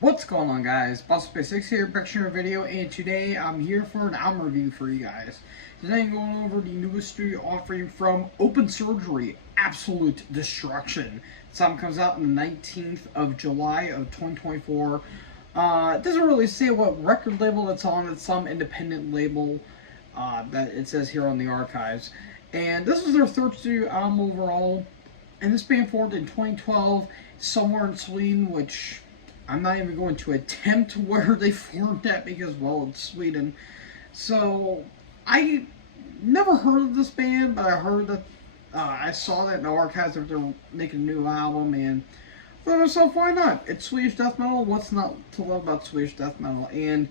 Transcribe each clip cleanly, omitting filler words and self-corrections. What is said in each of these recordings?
What's going on, guys? BossSpace6 here, picture a video, and today I'm here for an album review for you guys. Today I'm going over the newest studio offering from Open Surgery, Absolute Destruction. This album comes out on the 19th of July of 2024. It doesn't really say what record label it's on. It's some independent label that it says here on the archives. And this is their third studio album overall. And this band formed in 2012 somewhere in Sweden, which I'm not even going to attempt where they formed at because, well, it's Sweden. So, I never heard of this band, but I heard that I saw that in the archives that they're making a new album, and I thought to myself, why not? It's Swedish death metal. What's not to love about Swedish death metal? And,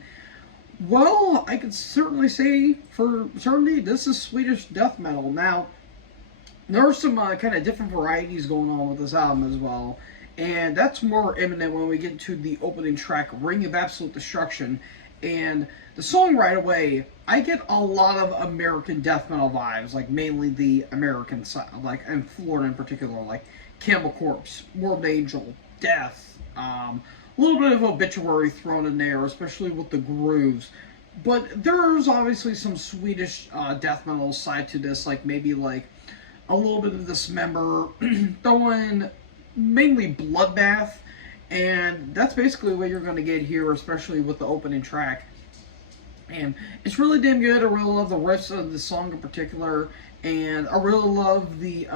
well, I could certainly say for certainty this is Swedish death metal. Now, there are some kind of different varieties going on with this album as well. And that's more imminent when we get to the opening track, Ring of Absolute Destruction. And the song right away, I get a lot of American death metal vibes, like mainly the American side, like in Florida in particular, like Cannibal Corpse, Morbid Angel, Death, a little bit of Obituary thrown in there, especially with the grooves. But there's obviously some Swedish death metal side to this, like maybe like a little bit of Dismember, throwing mainly Bloodbath, and that's basically what you're going to get here, especially with the opening track. And it's really damn good. I really love the riffs of the song in particular, and I really love the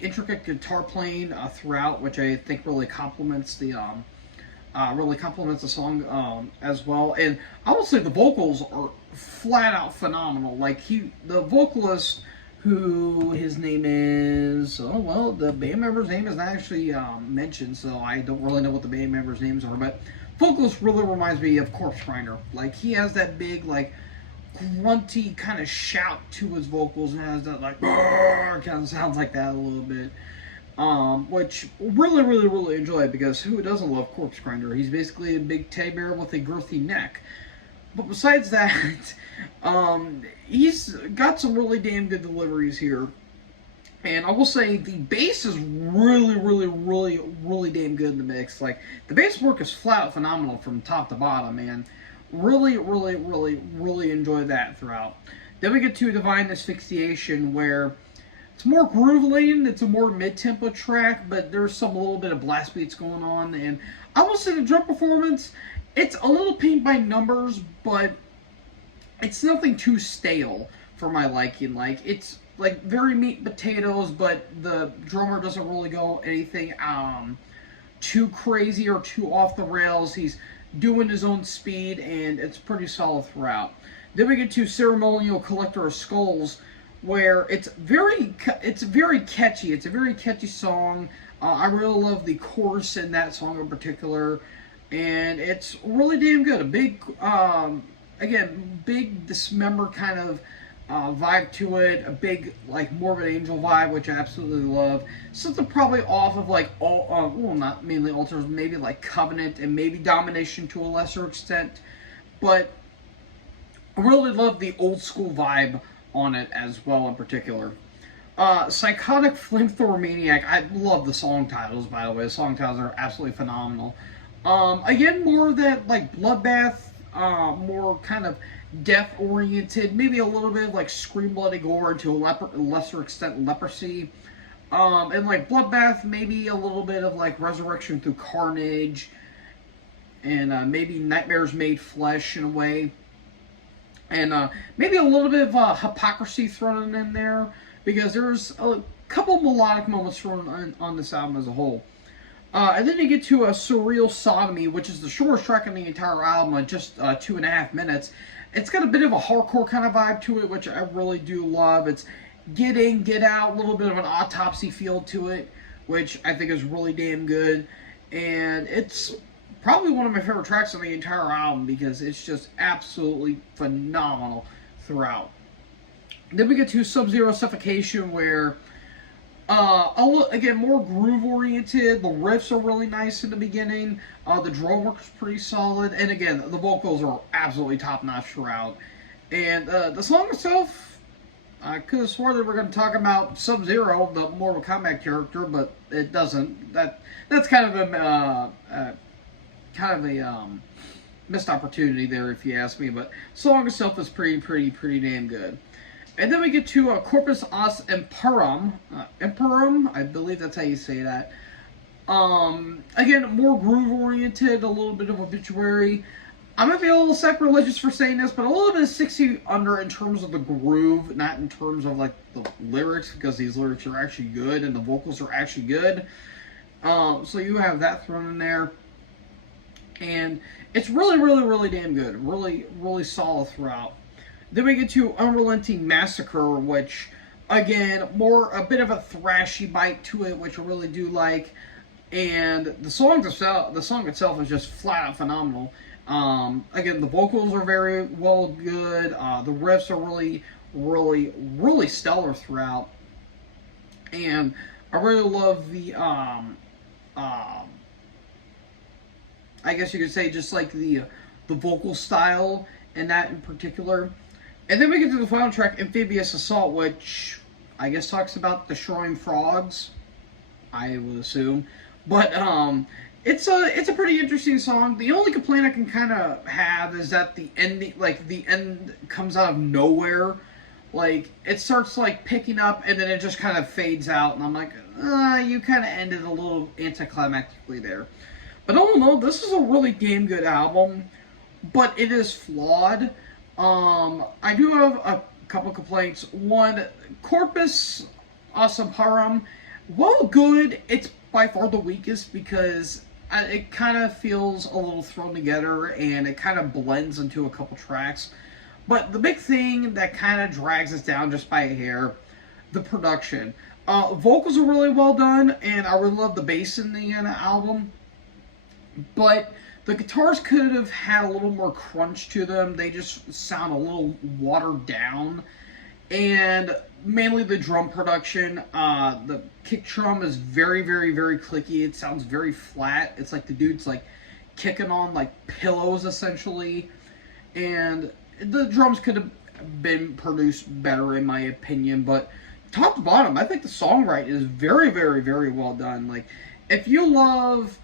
intricate guitar playing throughout, which I think really complements the song as well. And I will say the vocals are flat out phenomenal. Like the vocalist, who his name is, oh well, the band member's name is not actually mentioned, so I don't really know what the band members' names are, but vocalist really reminds me of Corpse Grinder. Like, he has that big, like, grunty kind of shout to his vocals, and has that, like, kind of sounds like that a little bit. Which really enjoy, because who doesn't love Corpse Grinder? He's basically a big teddy bear with a girthy neck. But besides that, he's got some really damn good deliveries here. And I will say the bass is really damn good in the mix. Like, the bass work is flat out phenomenal from top to bottom, and really enjoy that throughout. Then we get to Divine Asphyxiation, where it's more groove laden. It's a more mid-tempo track, but there's some little bit of blast beats going on. And I will say the drum performance, it's a little paint by numbers, but it's nothing too stale for my liking. Like, it's like very meat and potatoes, but the drummer doesn't really go anything too crazy or too off the rails. He's doing his own speed, and it's pretty solid throughout. Then we get to Ceremonial Collector of Skulls, where it's very catchy. It's a very catchy song. I really love the chorus in that song in particular, and it's really damn good. A big, again, big Dismember kind of vibe to it. A big, like, Morbid Angel vibe, which I absolutely love. Something probably off of, like, all, well, not mainly Altars, maybe like Covenant and maybe Domination to a lesser extent. But I really love the old school vibe on it as well in particular. Psychotic Flamethrower Maniac. I love the song titles, by the way. The song titles are absolutely phenomenal. Again, more of that, like, Bloodbath, more kind of death-oriented, maybe a little bit of, like, Scream Bloody Gore, to a lesser extent Leprosy. And, like, Bloodbath, maybe a little bit of, like, Resurrection through Carnage, and maybe Nightmares Made Flesh in a way. And maybe a little bit of Hypocrisy thrown in there, because there's a couple melodic moments thrown on this album as a whole. And then you get to a Surreal Sodomy, which is the shortest track in the entire album, at just 2.5 minutes. It's got a bit of a hardcore kind of vibe to it, which I really do love. It's get in, get out, a little bit of an Autopsy feel to it, which I think is really damn good. And it's probably one of my favorite tracks on the entire album, because it's just absolutely phenomenal throughout. Then we get to Sub-Zero Suffocation, where again, more groove oriented. The riffs are really nice in the beginning. The drum work is pretty solid, and again, the vocals are absolutely top notch throughout. And the song itself, I could have sworn that we're going to talk about Sub-Zero, the Mortal Kombat character, but it doesn't. That's kind of a kind of a missed opportunity there, if you ask me. But the song itself is pretty damn good. And then we get to Corpus Os Imperum. Imperum, I believe that's how you say that. Again, more groove oriented, a little bit of obituary. I'm gonna be a little sacrilegious for saying this, but a little bit of 60 under in terms of the groove, not in terms of like the lyrics, because these lyrics are actually good and the vocals are actually good. So you have that thrown in there, and it's really damn good, really solid throughout. Then we get to Unrelenting Massacre, which again a bit of a thrashy bite to it, which I really do like. And the song itself is just flat out phenomenal. Again, the vocals are very well good. The riffs are really stellar throughout. And I really love the I guess you could say just like the vocal style and that in particular. And then we get to the final track, Amphibious Assault, which I guess talks about destroying frogs, I would assume. But it's a pretty interesting song. The only complaint I can kind of have is that the end comes out of nowhere. Like it starts like picking up and then it just kind of fades out, and I'm like, you kind of ended a little anticlimactically there. But all in all, this is a really damn good album, but it is flawed. I do have a couple complaints. One, Corpus Os Imperum, while good, it's by far the weakest because it kind of feels a little thrown together and it kind of blends into a couple tracks. But the big thing that kind of drags us down just by a hair, the production. Vocals are really well done, and I really love the bass in the album. But the guitars could have had a little more crunch to them. They just sound a little watered down. And mainly the drum production. The kick drum is very clicky. It sounds very flat. It's like the dude's like kicking on like pillows essentially. And the drums could have been produced better in my opinion. But top to bottom, I think the songwriting is very well done. Like if you love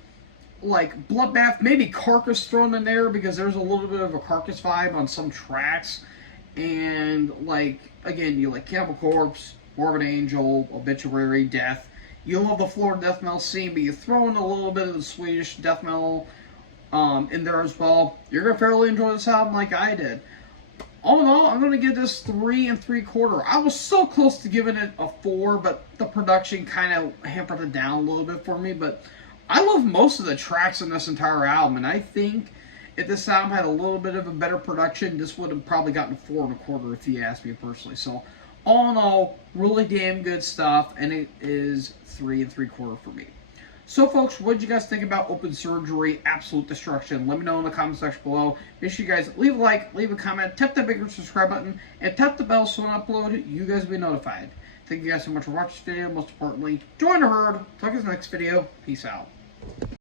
like Bloodbath, maybe Carcass thrown in there because there's a little bit of a Carcass vibe on some tracks. And like again, you like Cannibal Corpse, Morbid Angel, Obituary, Death. You love the Florida death metal scene, but you throw in a little bit of the Swedish death metal in there as well. You're gonna fairly enjoy this album like I did. All in all, I'm gonna give this 3 3/4. I was so close to giving it a 4, but the production kind of hampered it down a little bit for me. But I love most of the tracks in this entire album, and I think if this album had a little bit of a better production, this would have probably gotten 4 1/4 if you ask me personally. So, all in all, really damn good stuff, and it is 3 3/4 for me. So, folks, what did you guys think about Open Surgery, Absolute Destruction? Let me know in the comment section below. Make sure you guys leave a like, leave a comment, tap that big subscribe button, and tap the bell so when I upload, you guys will be notified. Thank you guys so much for watching this video. Most importantly, join the herd. Talk to you in the next video. Peace out.